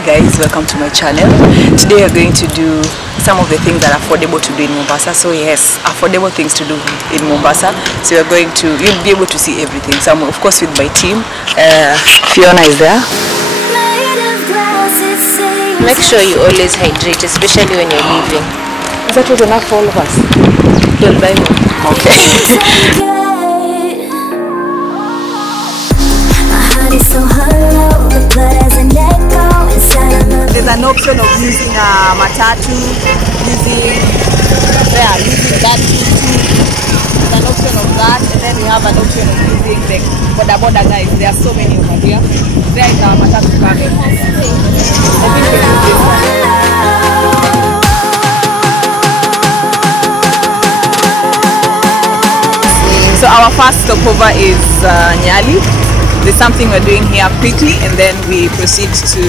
Hi guys, welcome to my channel. Today we're going to do some of the things that are affordable to do in Mombasa. So yes, affordable things to do in Mombasa. So you'll be able to see everything. So I'm of course with my team. Fiona is there. Make sure you always hydrate, especially when you're leaving. Is that was enough for all of us? Don't buy more. Okay. There's an option of using a matatu, using that. There's an option of that, and then we have an option of using the border guys. There are so many over here. There is our matatu coming. So our first stopover is Nyali. There's something we're doing here quickly, and then we proceed to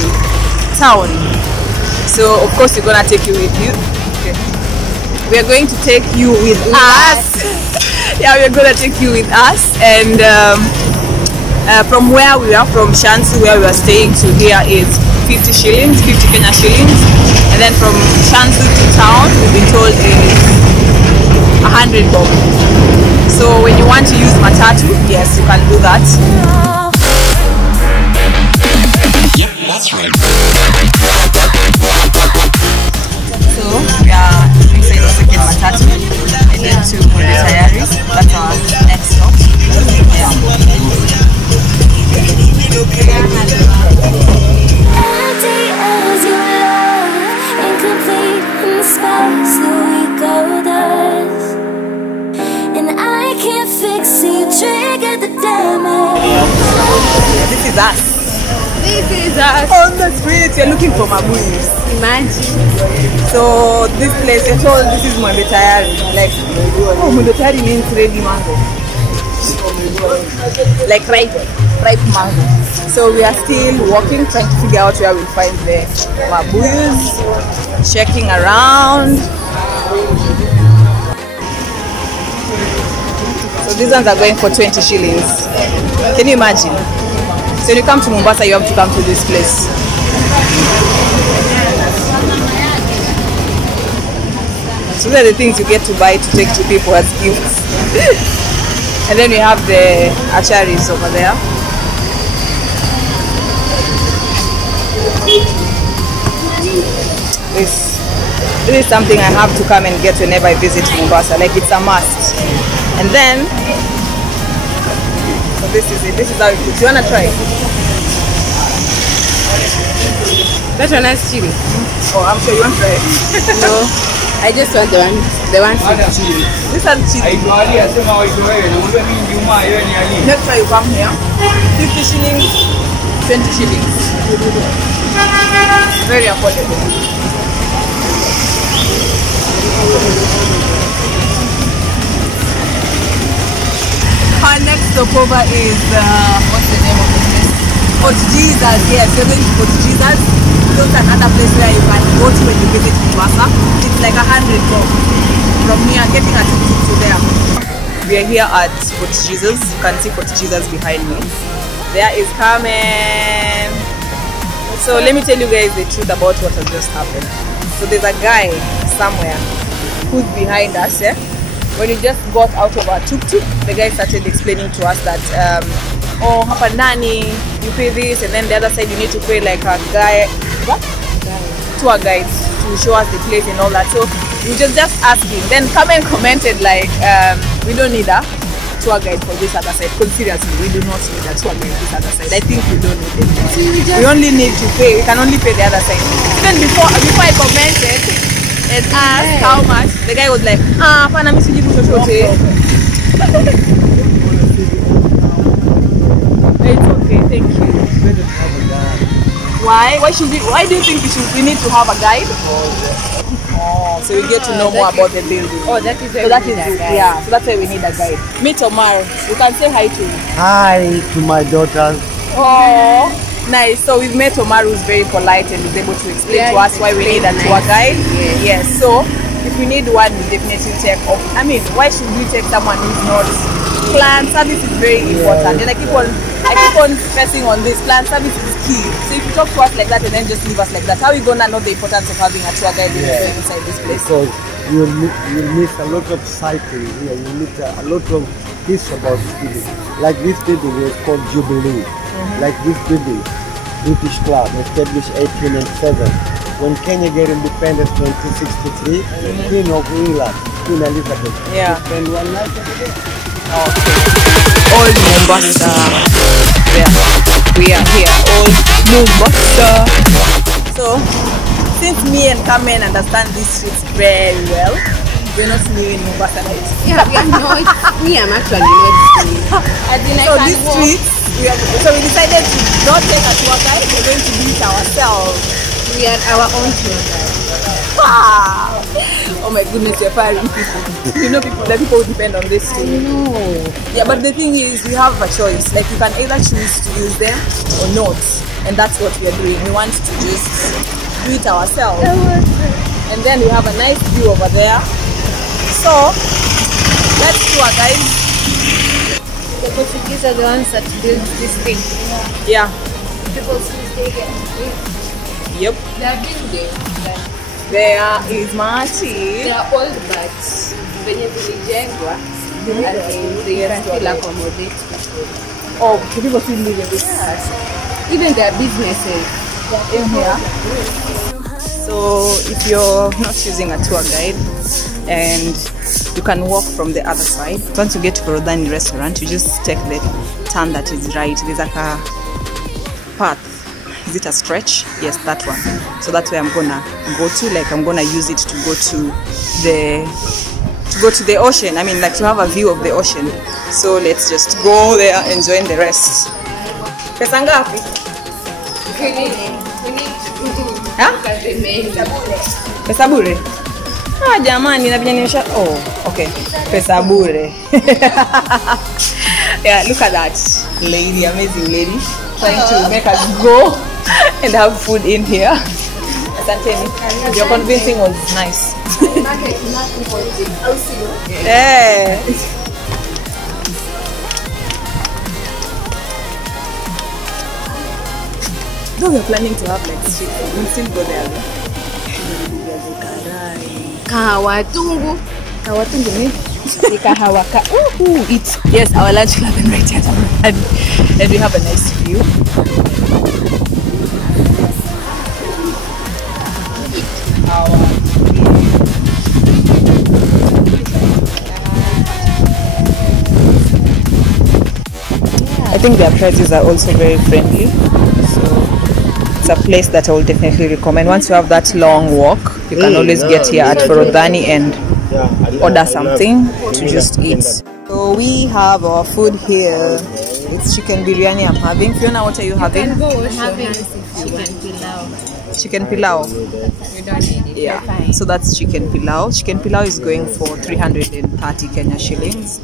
town. So of course we're gonna take you with you. Okay. We are going to take you with us. Yeah, we're gonna take you with us, and from where we are, from Shansu where we are staying, to here is 50 shillings, 50 Kenya shillings, and then from Shansu to town we've been told is 100 bob. So when you want to use matatu, yes, you can do that. Yep, that's right. So we are inside the second matatu, heading to Mombasa. That's our next stop. Empty as your love, incomplete in the space that we go thus. And I can't fix it, you trigger the damage. This is us. This is us. On the street, you're looking for Mabuyus. Imagine. So this place, you're told this is Mombasa. Like, oh, Mombasa means ready mango. Like ripe mango. So we are still walking, trying to figure out where we'll find the Mabuyus. Checking around. So these ones are going for 20 shillings. Can you imagine? So when you come to Mombasa, you have to come to this place. So these are the things you get to buy to take to people as gifts. And then we have the acharis over there. This is something I have to come and get whenever I visit Mombasa. Like, it's a must. And then, so this is it. This is how it looks. You wanna try? That one has chili. Oh, I'm sure you want to try it. No, I just want the one with chili. This has chili. Next time you come here, 50 shillings, 20 shillings. Very affordable. Our next stopover is, what's the name of the place? Fort Jesus. Yes, we're going to Fort Jesus. It's another place where you can go to when you visit Mombasa. It's like 100 bob from here, getting a tuk-tuk to there. We are here at Fort Jesus. You can see Fort Jesus behind me. There is Carmen. So let me tell you guys the truth about what has just happened. So there's a guy somewhere who's behind us, yeah? When we just got out of our tuk-tuk, the guy started explaining to us that, oh, hapa nani, you pay this, and then the other side you need to pay like a guy, what? Tour guide to show us the place and all that. So we just asked him. Then Carmen commented like, we don't need a tour guide for this other side. Because seriously, we do not need a tour guide for this other side. I think we don't need it. We only need to pay. We can only pay the other side. Then before I commented and asked how much, the guy was like, pana mimi sijibu chochote. It's okay, thank you. Why? Why do you think we need to have a guide? Oh, so we get to know more about the building. Oh, that is so that is yeah. So that's why we need a guide. Meet Omar. You can say hi to him. Hi to my daughters. Oh, nice. So we've met Omar, who's very polite and is able to explain to us why we need a tour guide. Yes. So if we need one, we definitely take off. I mean, why should we take someone who's not Client service is very important, and I keep on stressing on this. Client service is key. So if you talk to us like that and then just leave us like that, how are you gonna know the importance of having a tour guide when you're going inside this place? Because you miss a lot of sighting here. You meet a lot of history about this building. Like this building is called Jubilee. Like this building, British Club, established 1897. When Kenya got independence in 1963, Queen of England, Queen Elizabeth, spent one night over there. Old Mombasa. Yeah, we are here, Old Mombasa. So, since me and Carmen understand these streets very well, we're not new in Mombasa, right? Yeah, we are not. Me, I'm actually not. So these streets, so we decided to not take a tour guide, we're going to do it ourselves. We are our own tour guide. Wow. Oh my goodness, you're firing people. You know, the people who depend on this too. No. Yeah, but the thing is, you have a choice. Like, you can either choose to use them or not. And that's what we are doing. We want to just do it ourselves. And then we have a nice view over there. So, let's tour, guys. The Portuguese are the ones that built this thing. Yeah. People still stay here. Yep. They have been there. There is Marty. They are old, but venye vilijengwa, they can still accommodate people. Oh, the people still live in this. Even their businesses. In here. So if you're not using a tour guide and you can walk from the other side, once you get to Forodhani restaurant, you just take the turn that is right. There's like a path. Is it a stretch? Yes, that one. So that's where I'm gonna go to. Like, I'm gonna use it to go to the ocean. I mean, like, to have a view of the ocean. So let's just go there and join the rest. Pesa ngapi? We need to look at the menu. Pesa bure? Ah, jamani, inabidi oh, okay. Pesa bure. Yeah, look at that lady, amazing lady, trying to make us go and have food in here. Asanteni. Your convincing was nice. Yeah. Though we're planning to have like street food, we'll still go there. Kawatungu. Kawatungu ni? Kahawa. It's yes, our lunch club and right here, and we have a nice view. I think their prices are also very friendly, so it's a place that I will definitely recommend. Once you have that long walk, you can always get here at Forodhani and order something to just eat. So we have our food here. It's chicken biryani I'm having. Fiona, what are you having? Chicken pilau. We don't need it. Yeah, so that's chicken pilau. Chicken pilau is going for 330 Kenya shillings.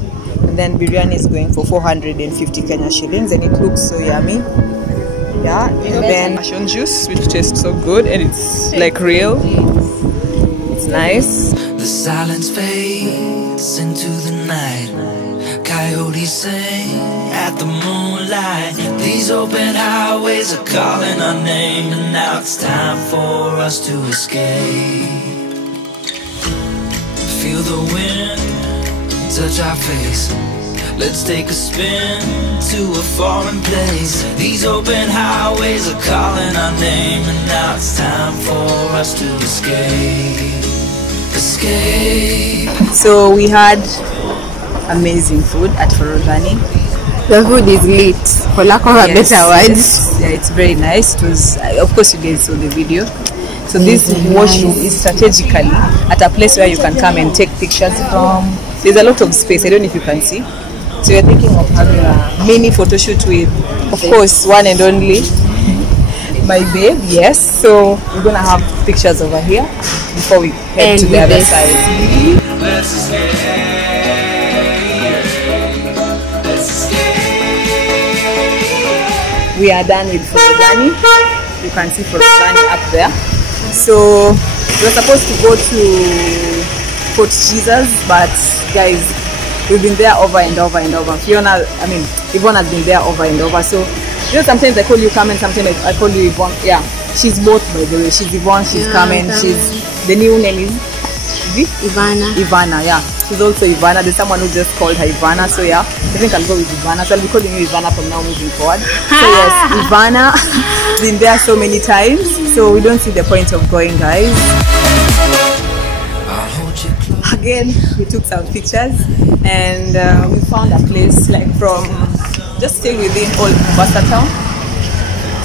And then biryani is going for 450 Kenya shillings. And it looks so yummy. Yeah, and then passion juice, which tastes so good. And it's like real. It's nice. The silence fades into the night. Coyotes sing at the moonlight. These open highways are calling our name, and now it's time for us to escape. Feel the wind touch our face. Let's take a spin to a foreign place. These open highways are calling our name, and now it's time for us to escape. Escape. So we had amazing food at Forodhani. The food is lit, for lack of a better word. Yes. Yeah, it's very nice. It was, of course, you guys saw the video. So this washroom is strategically at a place where you can come and take pictures from. There's a lot of space. I don't know if you can see. So we're thinking of having a mini photo shoot with, of course, one and only my babe. Yes. So we're gonna have pictures over here before we head And to the other this. side. Let's escape. We are done with Forodhani. You can see Forodhani up there. So we were supposed to go to Fort Jesus, but guys, we've been there over and over and over. Fiona, I mean, Yvonne has been there over and over. So, you know, sometimes I call you Carmen, sometimes I call you Yvonne. Yeah, she's both, by the way. She's Yvonne, she's Carmen, she's, the new name is Ivana, yeah. She's also Ivana. There's someone who just called her Ivana. So yeah, I think I'll go with Ivana. So I'll be calling you Ivana from now moving forward. So yes, Ivana, been there so many times. So we don't see the point of going, guys. Again, we took some pictures and we found a place like from just still within old Mombasa town.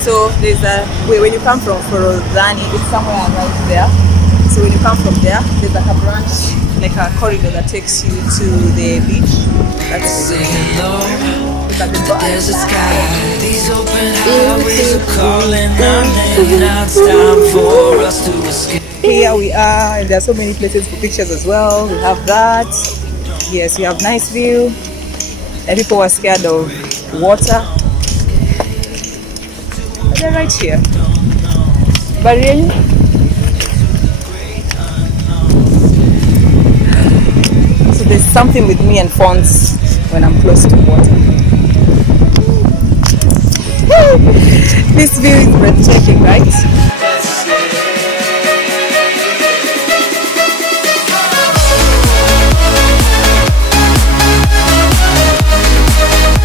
So there's a way when you come from Forodhani, it's somewhere right there. So when you come from there, there's like a branch, like a corridor that takes you to the beach. That's the desert sky. These open highways are calling our name. Now it's time for us to escape. Here we are, and there are so many places for pictures as well. We have that. Yes, we have nice view. And people were scared of water. But they're right here. But really, so there's something with me and phones when I'm close to water. This view is breathtaking, right?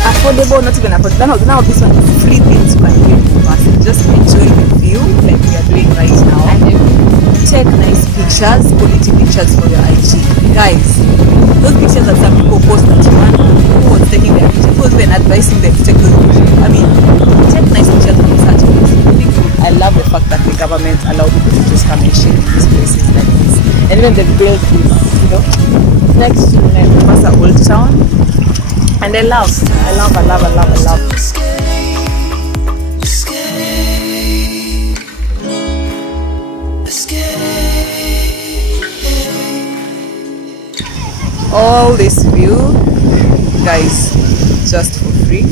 Affordable, not even affordable. Now this one is free things you can do in Mombasa. Just enjoy the view like we are doing right now. Take nice pictures, quality pictures for your IG. Guys, those pictures that some people post that one who was taking their pictures, who was been advising them to take those pictures. I mean, take nice pictures from such places. I love the fact that the government allowed people to just come and share in these places like this. And even they built this, you know, next to Mombasa Old Town. And I love. All this view, guys, just for free.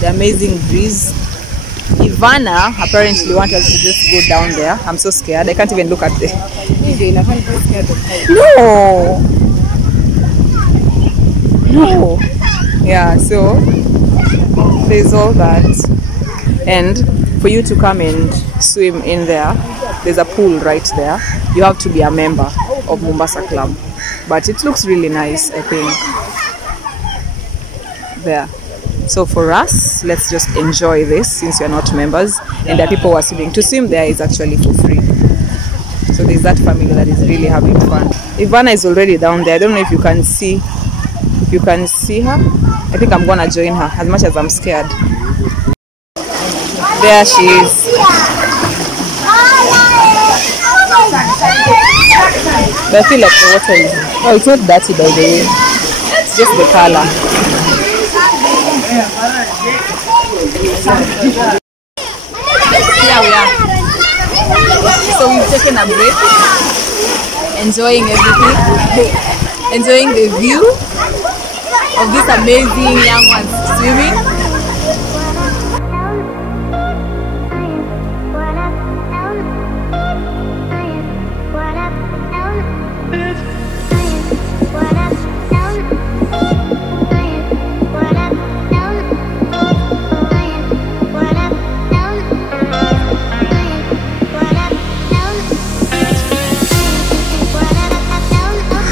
The amazing breeze. Ivana apparently wants us to just go down there. I'm so scared. I can't even look at the. No. Yeah, so there's all that. And for you to come and swim in there, there's a pool right there. You have to be a member of Mombasa Club. But it looks really nice, I think. There. So for us, let's just enjoy this since we're not members. And the people who are swimming. To swim there is actually for free. So there's that family that is really having fun. Ivana is already down there. I don't know if you can see. If you can see her, I think I'm gonna join her as much as I'm scared. There she is. But I feel like the water is. Oh, it's not dirty by the way. It's just the color. Here we are. So we've taken a break, enjoying everything, enjoying the view of these amazing young ones swimming.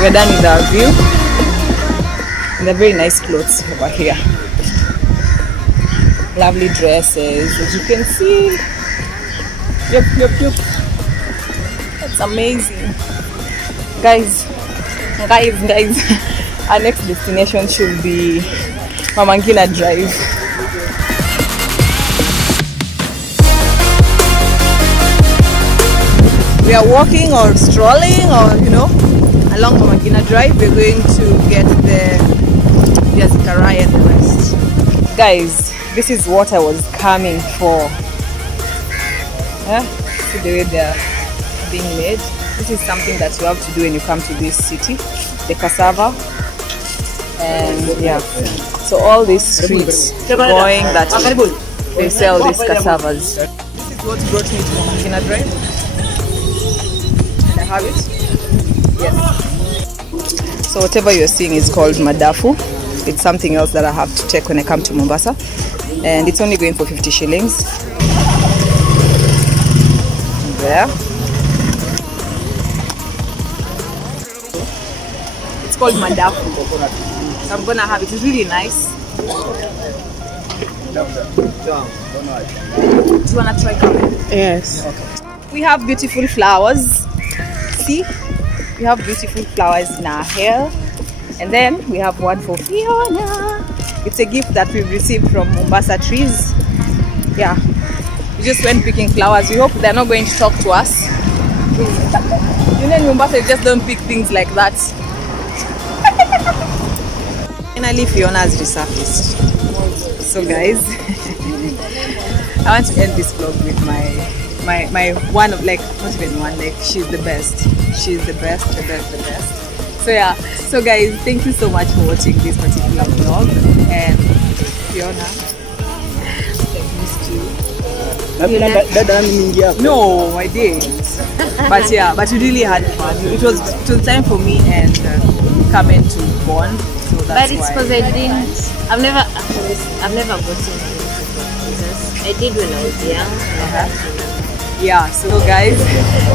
We're done with our view. And they're very nice clothes over here. Lovely dresses, as you can see. Yep. That's amazing. Guys. Our next destination should be Mama Ngina Drive. We are walking or strolling or, you know, along Mama Ngina Drive. We're going to get the Zikarai and the rest. Guys, this is what I was coming for. See the way they're being made. This is something that you have to do when you come to this city. The cassava. And yeah. So all these streets going that they sell these cassavas. This is what brought me to Mama Ngina Drive. And I have it. Yes. So whatever you're seeing is called madafu. It's something else that I have to take when I come to Mombasa, and it's only going for 50 shillings. There. It's called madafu. So I'm gonna have it. It's really nice. Do you wanna try coming? Yes. Okay. We have beautiful flowers. See? We have beautiful flowers in our hair. And then we have one for Fiona. It's a gift that we've received from Mombasa trees. Yeah. We just went picking flowers. We hope they're not going to talk to us. You know, in Mombasa, you just don't pick things like that. Finally, Fiona has resurfaced. So guys, I want to end this vlog with my one of, like, not even one, like, she's the best. She's the best. So yeah, so guys, thank you so much for watching this particular vlog. And Fiona, I missed you. No, I didn't. But yeah, but we really had fun. It was time for me and Carmen to bond. So that's But it's why. because I didn't. I've never gotten Jesus. I did when I was young. Yeah, so guys,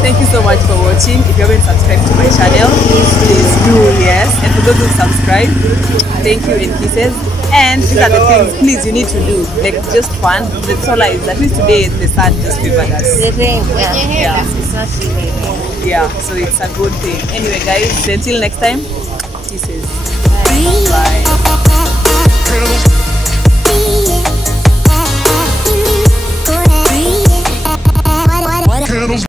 thank you so much for watching. If you haven't subscribed to my channel, please do, yes. And for those who subscribe, thank you and kisses. And these are the things, please, you need to do. Like, just fun. The solar is, at least today, the sun just favored us. The thing, Yeah. it's not really. Yeah, so it's a good thing. Anyway, guys, until next time, kisses. Bye. Bye.